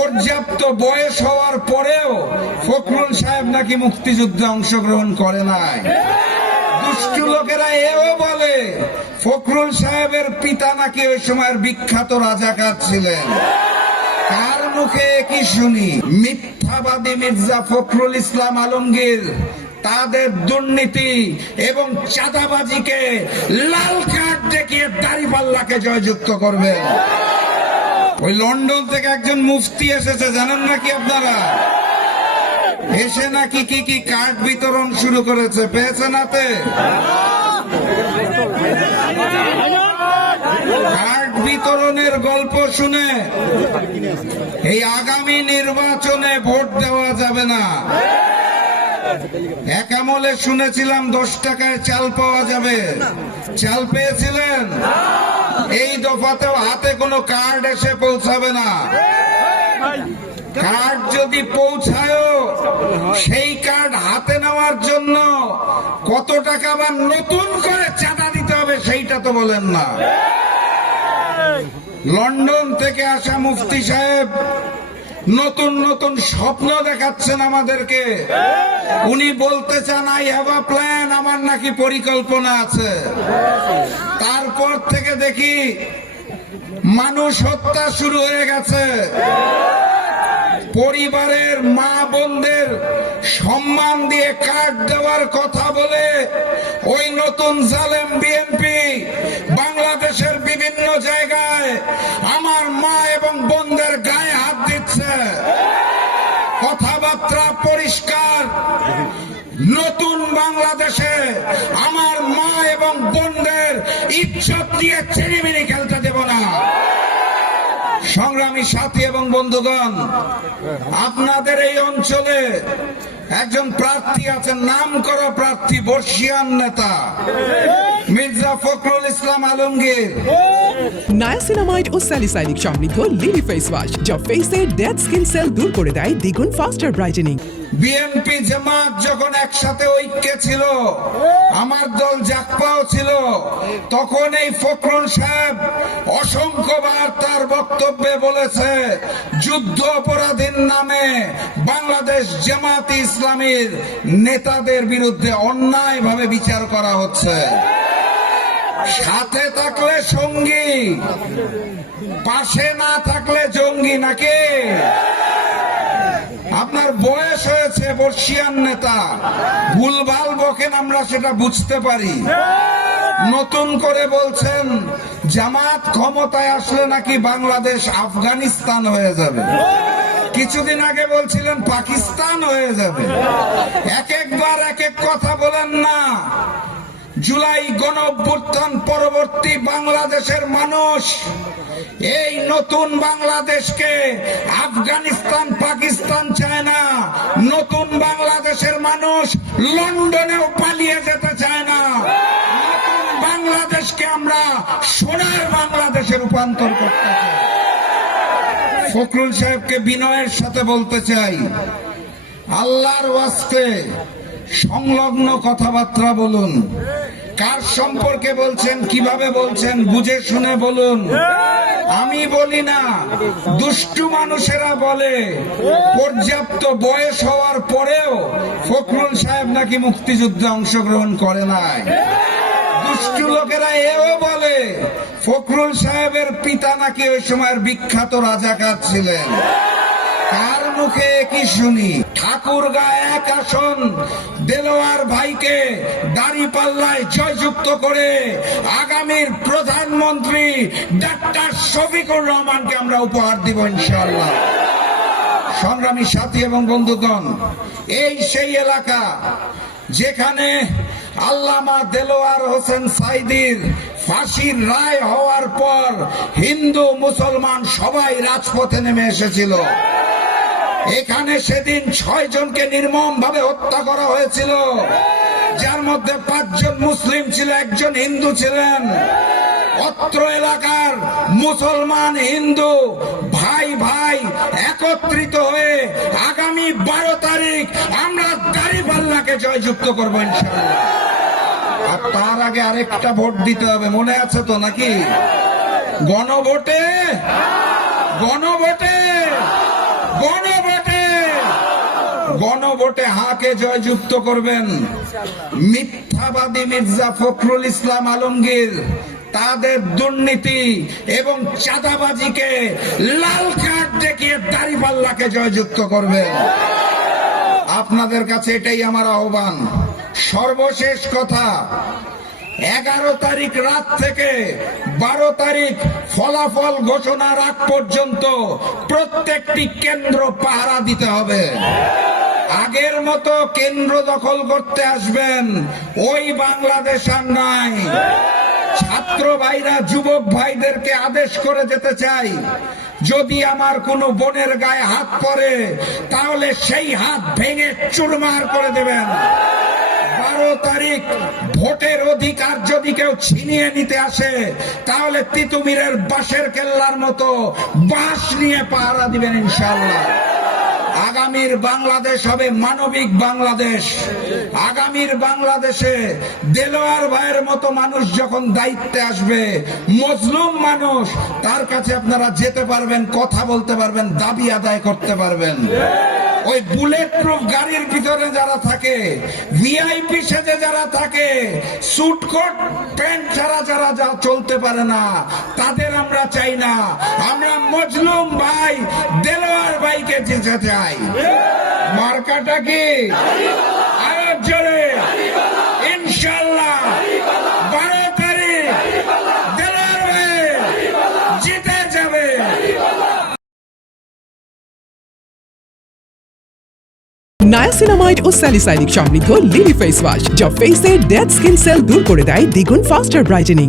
পর্যাপ্ত বয়স হওয়ার পরেও ফখরুল সাহেব নাকি মুক্তিযুদ্ধে অংশগ্রহণ করে নাই। দুষ্টু লোকেরা এও বলে ফখরুল সাহেবের পিতা নাকি ওই সময়ের বিখ্যাত রাজাকার ছিলেন। কার মুখে কি শুনি? মিথ্যাবাদী মির্জা ফখরুল ইসলাম আলমগীর তাদের দুর্নীতি এবং চাঁদাবাজিকে লাল কার্ড দেখিয়ে দাঁড়িপাল্লাকে জয়যুক্ত করবেন। ওই লন্ডন থেকে একজন মুফতি এসেছে, জানেন নাকি আপনারা? এসে নাকি কি কার্ড বিতরণ শুরু করেছে, পেয়েছেন হাতে? কার্ড বিতরণের গল্প শুনে এই আগামী নির্বাচনে ভোট দেওয়া যাবে না। এক আমলে শুনেছিলাম 10 টাকায় চাল পাওয়া যাবে, চাল পেয়েছিলেন? এই দফাতেও হাতে কোনো কার্ড এসে পৌঁছাবে না। কার্ড যদি পৌঁছায়ও সেই কার্ড হাতে নেওয়ার জন্য কত টাকা বা নতুন করে চাঁদা দিতে হবে সেইটা তো বলেন না। লন্ডন থেকে আসা মুফতি সাহেব নতুন নতুন স্বপ্ন দেখাচ্ছেন আমাদেরকে। উনি বলতে চান আই হ্যাভ আ প্ল্যান, আমার নাকি পরিকল্পনা আছে। তারপর থেকে দেখি মানুষ হত্যা শুরু হয়ে গেছে। পরিবারের মা বোনদের সম্মান দিয়ে কার্ড দেওয়ার কথা বলে ওই নতুন জালেম বিএনপি বাংলাদেশের বিভিন্ন জায়গায় আমার মা এবং বোনদের গায়ে হাত দিচ্ছে। কথাবার্তা পরিষ্কার, নতুন বাংলাদেশে আমার মা এবং বোনদের ইজ্জত দিয়ে ছেড়িমিনি খেলতে দেব না। সংগ্রামী সাথী এবং বন্ধুগণ, আপনাদের এই অঞ্চলে একজন প্রার্থী আছেন, নাম করা প্রার্থী, বর্ষিয়ান নেতা মির্জা ফখরুল ইসলাম আলমগীর। নায়াসিনামাইড ও স্যালিসাইলিক সমৃদ্ধ লিলি ফেস ওয়াশ যা ফেসের ডেড স্কিন সেল দূর করে দেয় দ্বিগুণ ফাস্টার ব্রাইটেনিং। বিএনপি জামাত যখন একসাথে ঐক্যে ছিল, আমার দল জাকপাও ছিল, তখন এই ফখরুল সাহেব অসংখ্যবার তার বক্তব্যে বলেছে যুদ্ধ অপরাধীর নামে বাংলাদেশ জামাত ইসলামীর নেতাদের বিরুদ্ধে অন্যায়ভাবে বিচার করা হচ্ছে। সাথে থাকলে সঙ্গী, পাশে না থাকলে জঙ্গি নাকি? আপনার বয়স হয়েছে, বর্ষিয়ান নেতা, ভুলভাল বকেন, আমরা সেটা বুঝতে পারি। নতুন করে বলছেন জামাত ক্ষমতায় আসলে নাকি বাংলাদেশ আফগানিস্তান হয়ে যাবে। কিছুদিন আগে বলছিলেন পাকিস্তান হয়ে যাবে। একবার এক এক কথা বলেন না। জুলাই গণঅভ্যুত্থান পরবর্তী বাংলাদেশের মানুষ এই নতুন বাংলাদেশকে আফগানিস্তান পাকিস্তান চায় না। নতুন বাংলাদেশের মানুষ লন্ডনেও পালিয়ে যেতে চায় না। নতুন বাংলাদেশকে আমরা সোনার বাংলাদেশে রূপান্তর করতে চাই। ফখরুল সাহেবকে বিনয়ের সাথে বলতে চাই, আল্লাহর ওয়াস্তে সংলগ্ন কথাবার্তা বলুন। কার সম্পর্কে বলছেন, কিভাবে বলছেন, বুঝে শুনে বলুন। আমি বলি না, দুষ্টু মানুষেরা বলে পর্যাপ্ত বয়স হওয়ার পরেও ফখরুল সাহেব নাকি মুক্তিযুদ্ধে অংশগ্রহণ করে নাই। দুষ্টু লোকেরা এও বলে ফখরুল সাহেবের পিতা নাকি ওই সময়ের বিখ্যাত রাজাকার ছিলেন। কার মুখে কি শুনি? ঠাকুরগাঁ 1 আসন দেলোয়ার ভাইকে দাঁড়িপাল্লায় জয়যুক্ত করে আগামীর প্রধানমন্ত্রী ডাক্তার শফিকুর রহমানকে আমরা উপহার দিব ইনশাআল্লাহ। সংগ্রামী সাথী এবং বন্ধুগণ, এই সেই এলাকা যেখানে আল্লামা দেলোয়ার হোসেন সাইদির ফাঁসির রায় হওয়ার পর হিন্দু মুসলমান সবাই রাজপথে নেমে এসেছিল। এখানে সেদিন 6 জনকে নির্মম ভাবে হত্যা করা হয়েছিল, যার মধ্যে 5 জন মুসলিম ছিল, 1 জন হিন্দু ছিলেন। অত্র এলাকার মুসলমান হিন্দু ভাই ভাই একত্রিত হয়ে আগামী 12 তারিখ আমরা দাঁড়িপাল্লাকে জয়যুক্ত করবো ইনশাআল্লাহ। আর তার আগে আরেকটা ভোট দিতে হবে, মনে আছে তো নাকি? গণভোটে গণভোটে হাকে জয়যুক্ত করবেন। মিথ্যাবাদী মির্জা ফখরুল ইসলাম আলমগীর তাদের দুর্নীতি এবং চাঁদাবাজিকে লাল কার্ড দেখিয়ে দাঁড়িপাল্লাকে জয়যুক্ত করবেন। আপনাদের কাছে এটাই আমার আহ্বান। সর্বশেষ কথা, 11 তারিখ রাত থেকে 12 তারিখ ফলাফল ঘোষণার আগ পর্যন্ত প্রত্যেকটি কেন্দ্র পাহারা দিতে হবে। আগের মতো কেন্দ্র দখল করতে আসবেন, ওই বাংলাদেশ আর নাই। ছাত্র ভাইরা যুবক ভাইদেরকে আদেশ করে যেতে চাই, যদি আমার কোনো বোনের গায়ে হাত পড়ে তাহলে সেই হাত ভেঙে চুরমার করে দেবেন। 12 তারিখ ভোটের অধিকার যদি কেউ ছিনিয়ে নিতে আসে তাহলে তিতুমিরের বাঁশের কেল্লার মতো বাঁশ নিয়ে পাহারা দিবেন ইনশাআল্লাহ। আগামীর বাংলাদেশ হবে মানবিক বাংলাদেশ। আগামীর বাংলাদেশে দেলোয়ার ভাইয়ের মতো মানুষ যখন দায়িত্বে আসবে, মজলুম মানুষ, তার কাছে আপনারা যেতে পারবেন, কথা বলতে পারবেন, দাবি আদায় করতে পারবেন। ওই বুলেট প্রুফ গাড়ির ভিতরে যারা থাকে, ভিআইপি সেজে যারা থাকে, স্যুট কোট প্যান্ট ছাড়া যারা যা চলতে পারে না, তাদের আমরা চাই না। আমরা মজলুম ভাই দেলোয়ার ভাইকে যেতে চাই। মার্কাটা কি? আরো জোরে ইনশাআল্লাহ 12 তারিখ দেলোয়ার ভাই জিতে যাবে। নায়াসিনামাইড ও স্যালিসাইলিক সমৃদ্ধ লিলি ফেস ওয়াশ, যা ফেসের ডেড স্কিন সেল দূর করে দেয় দ্বিগুণ ফাস্টার ব্রাইটেনিং।